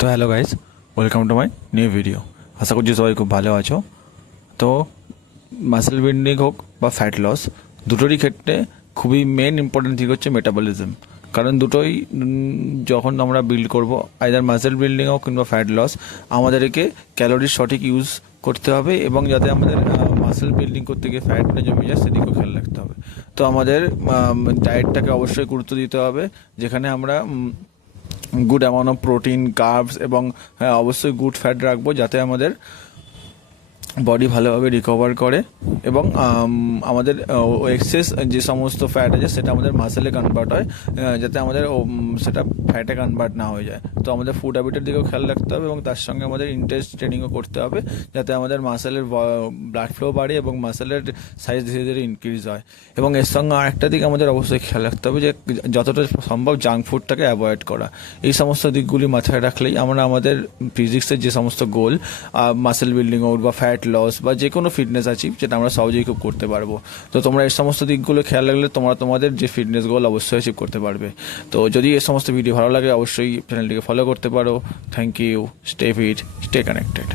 তো hello guys, welcome to my new video. আশা করছি সবাই খুব ভালো আছো। তো মাসেল বিল্ডিং হোক বা ফ্যাট লস, দুটোরই ক্ষেত্রে খুবই মেন ইম্পর্টেন্ট দিক হচ্ছে মেটাবলিজম। কারণ দুটোই যখন আমরা বিল্ড করব, আইদার মাসেল বিল্ডিং হোক কিংবা ফ্যাট লস, আমাদেরকে ক্যালোরির সঠিক ইউজ করতে হবে এবং যাতে আমাদের মাসেল বিল্ডিং করতে গিয়ে ফ্যাট না জমে যায় সেদিকেও খেয়াল রাখতে হবে। তো আমাদের ডায়েটটাকে অবশ্যই গুরুত্ব দিতে হবে, যেখানে আমরা good amount of protein, carbs এবং অবশ্যই গুড ফ্যাট রাখবো, যাতে আমাদের বডি ভালোভাবে রিকভার করে এবং আমাদের এক্সেস যে সমস্ত ফ্যাট আছে সেটা আমাদের মাসেলে কনভার্ট হয়, যাতে আমাদের সেটা ফ্যাটে কনভার্ট না হয়ে যায়। তো আমাদের ফুড হ্যাবিটের দিকেও খেয়াল রাখতে হবে এবং তার সঙ্গে আমাদের ইন্টেন্স ট্রেনিংও করতে হবে, যাতে আমাদের মাসেলের ব্লাড ফ্লো বাড়ে এবং মাসেলের সাইজ ধীরে ধীরে ইনক্রিজ হয়। এবং এর সঙ্গে আরেকটা দিক আমাদের অবশ্যই খেয়াল রাখতে হবে যে যতটা সম্ভব জাঙ্ক ফুডটাকে অ্যাভয়েড করা। এই সমস্ত দিকগুলি মাথায় রাখলেই আমরা আমাদের ফিজিক্সের যে সমস্ত গোল, মাসেল বিল্ডিং হোক বা ফ্যাট লস বা যে কোনো ফিটনেস অ্যাচিভ, যেটা আমরা সহজেই খুব করতে পারবো। তো তোমরা এই সমস্ত দিকগুলো খেয়াল রাখলে তোমরা তোমাদের যে ফিটনেস গোল অবশ্যই অ্যাচিভ করতে পারবে। তো যদি এই সমস্ত ভিডিও ভালো লাগে অবশ্যই চ্যানেলটিকে ফলো করতে পারো। Thank you. Stay fit, stay connected.